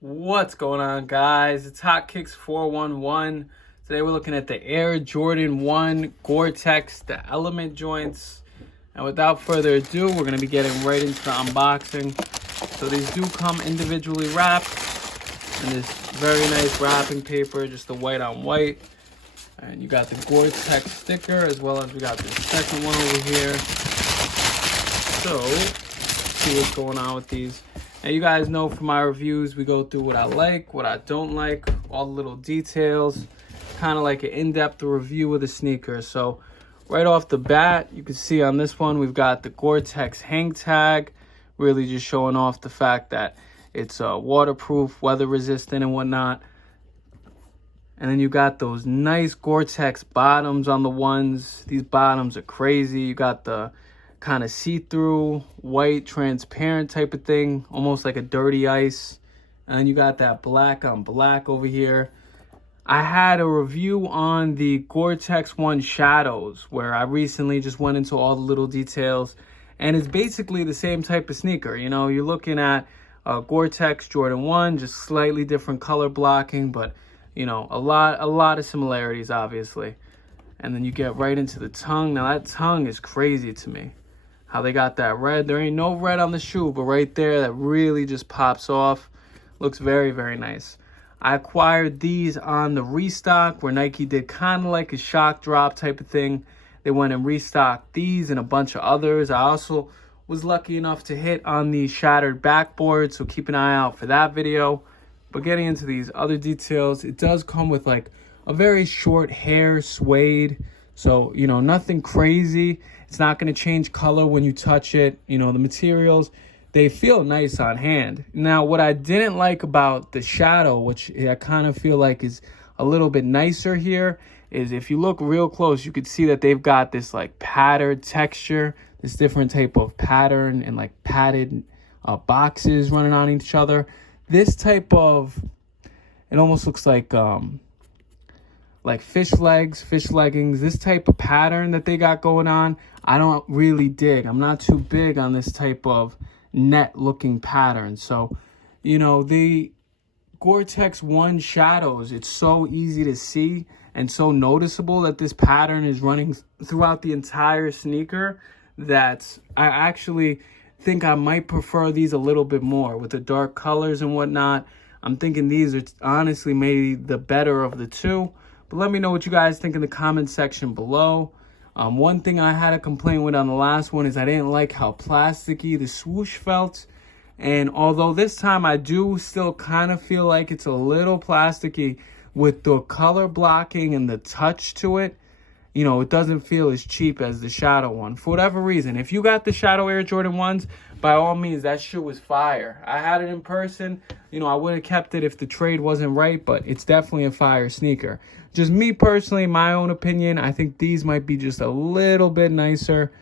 What's going on, guys? It's Hot Kicks 411. Today we're looking at the Air Jordan 1 GORE-TEX, the element joints. And without further ado, we're going to be getting right into the unboxing. So these do come individually wrapped in this very nice wrapping paper, just the white on white. And you got the GORE-TEX sticker, as well as we got the second one over here. So, let's see what's going on with these. And you guys know from my reviews, we go through what I like, what I don't like, all the little details, kind of like an in-depth review of the sneaker. So right off the bat, you can see on this one, we've got the GORE-TEX hang tag, really just showing off the fact that it's waterproof, weather resistant and whatnot. And then you got those nice GORE-TEX bottoms on the ones. These bottoms are crazy. You got the kind of see-through, white, transparent type of thing, almost like a dirty ice. And you got that black on black over here. I had a review on the GORE-TEX 1 Shadows, where I recently just went into all the little details. And it's basically the same type of sneaker. You know, you're looking at GORE-TEX Jordan 1, just slightly different color blocking, but, you know, a lot of similarities, obviously. And then you get right into the tongue. Now, that tongue is crazy to me. How they got that red. There ain't no red on the shoe, but right there, that really just pops off. Looks very, very nice. I acquired these on the restock, where Nike did kind of like a shock drop type of thing. They went and restocked these and a bunch of others. I also was lucky enough to hit on the shattered backboard, so keep an eye out for that video. But getting into these other details, it does come with like a very short hair suede. So, you know, nothing crazy. It's not going to change color when you touch it. You know, the materials, they feel nice on hand. Now, what I didn't like about the Shadow, which I kind of feel like is a little bit nicer here, is if you look real close, you could see that they've got this like patterned texture, this different type of pattern and like padded boxes running on each other. This type of, it almost looks like fish legs, fish leggings, this type of pattern that they got going on, I don't really dig. I'm not too big on this type of net looking pattern. So, you know, the GORE-TEX 1 Shadows, it's so easy to see and so noticeable that this pattern is running throughout the entire sneaker that I actually think I might prefer these a little bit more with the dark colors and whatnot. I'm thinking these are honestly maybe the better of the two. But let me know what you guys think in the comment section below. One thing I had a complaint with on the last one is I didn't like how plasticky the swoosh felt. And although this time I do still kind of feel like it's a little plasticky with the color blocking and the touch to it, you know, it doesn't feel as cheap as the Shadow one. For whatever reason, if you got the Shadow Air Jordan 1s, by all means, that shoe was fire. I had it in person. You know, I would have kept it if the trade wasn't right, but it's definitely a fire sneaker. Just me personally, my own opinion, I think these might be just a little bit nicer.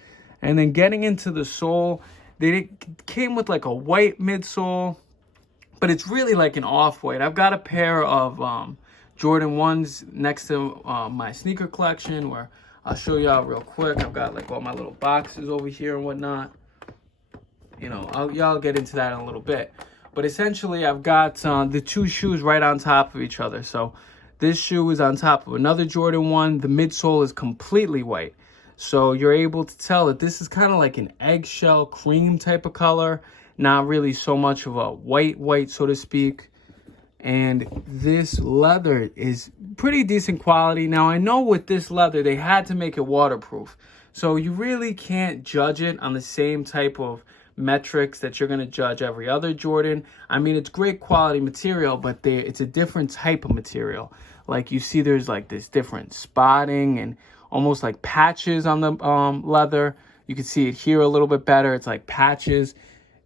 And then getting into the sole, they came with like a white midsole, but it's really like an off-white. I've got a pair of Jordan 1s next to my sneaker collection, where I'll show y'all real quick. I've got like all my little boxes over here and whatnot. You know, y'all get into that in a little bit. But essentially, I've got the two shoes right on top of each other. So this shoe is on top of another Jordan 1. The midsole is completely white. So you're able to tell that this is kind of like an eggshell cream type of color. Not really so much of a white, so to speak. And this leather is pretty decent quality. Now, I know with this leather, they had to make it waterproof. So you really can't judge it on the same type of metrics that you're going to judge every other Jordan. I mean, it's great quality material, but it's a different type of material. Like you see there's like this different spotting and almost like patches on the leather. You can see it here a little bit better. It's like patches.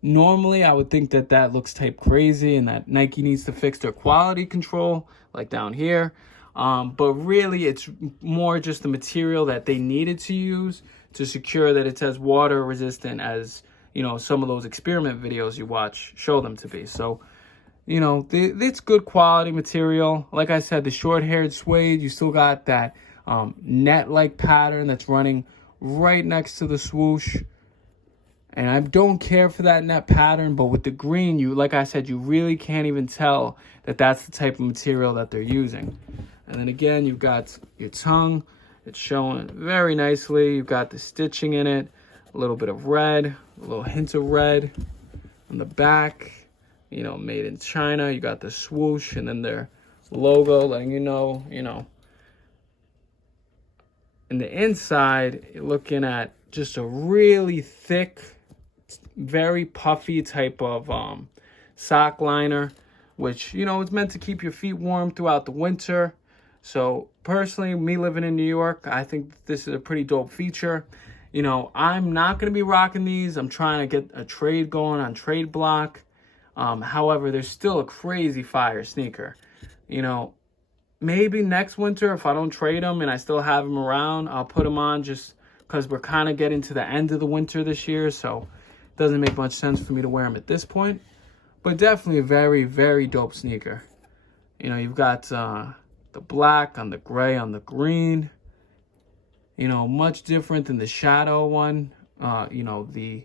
Normally, I would think that that looks type crazy and that Nike needs to fix their quality control, like down here. But really, it's more just the material that they needed to use to secure that it's as water resistant as, you know, some of those experiment videos you watch show them to be. So, you know, it's good quality material. Like I said, the short-haired suede, you still got that net-like pattern that's running right next to the swoosh. And I don't care for that net pattern, but with the green, you, like I said, you really can't even tell that that's the type of material that they're using. And then again, you've got your tongue. It's showing very nicely. You've got the stitching in it, a little bit of red, a little hint of red on the back, you know, made in China. You got the swoosh and then their logo letting you know. In the inside, you're looking at just a really thick, very puffy type of sock liner, which, you know, it's meant to keep your feet warm throughout the winter. So personally, me living in New York, I think this is a pretty dope feature. You know, I'm not going to be rocking these. I'm trying to get a trade going on Trade Block. However, they're still a crazy fire sneaker. You know, maybe next winter, if I don't trade them and I still have them around, I'll put them on just because we're kind of getting to the end of the winter this year. So it doesn't make much sense for me to wear them at this point. But definitely a very, very dope sneaker. You know, you've got the black on the gray on the green. You know, much different than the shadow one. You know, the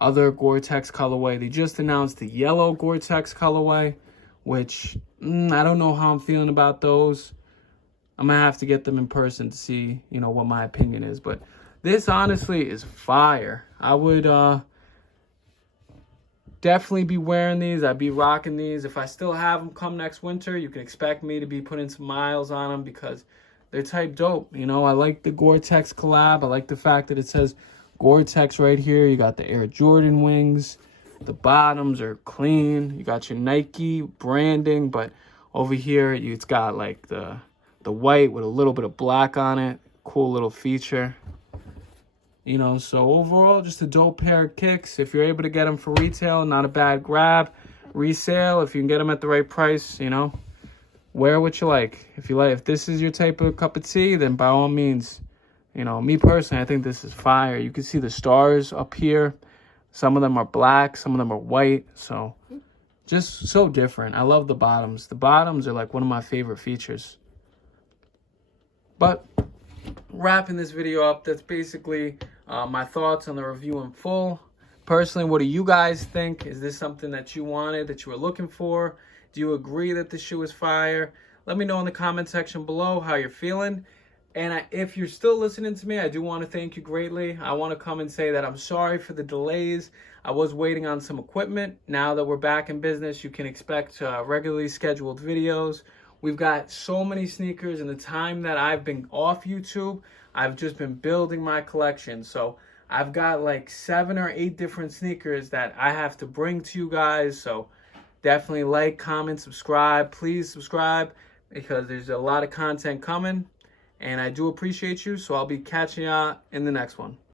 other GORE-TEX colorway. They just announced the yellow GORE-TEX colorway, which I don't know how I'm feeling about those. I'm gonna have to get them in person to see, you know, what my opinion is. But this honestly is fire. I would definitely be wearing these. I'd be rocking these. If I still have them come next winter, you can expect me to be putting some miles on them because they're type dope. You know, I like the GORE-TEX collab. I like the fact that it says GORE-TEX right here. You got the Air Jordan wings. The bottoms are clean. You got your Nike branding, but over here it's got like the white with a little bit of black on it. Cool little feature. You know, so overall, just a dope pair of kicks. If you're able to get them for retail, not a bad grab. Resale, if you can get them at the right price, you know, wear what you like. If this is your type of cup of tea, then by all means, you know, me personally, I think this is fire. You can see the stars up here. Some of them are black, some of them are white. So just so different. I love the bottoms. The bottoms are like one of my favorite features. But wrapping this video up, that's basically my thoughts on the review in full. Personally, what do you guys think? Is this something that you wanted, that you were looking for? Do you agree that the shoe is fire? Let me know in the comment section below how you're feeling. And if you're still listening to me, I do want to thank you greatly. I want to come and say that I'm sorry for the delays. I was waiting on some equipment. Now that we're back in business, you can expect regularly scheduled videos. We've got so many sneakers. In the time that I've been off YouTube, I've just been building my collection. So I've got like 7 or 8 different sneakers that I have to bring to you guys. So definitely like, comment, subscribe. Please subscribe because there's a lot of content coming. And I do appreciate you. So I'll be catching y'all in the next one.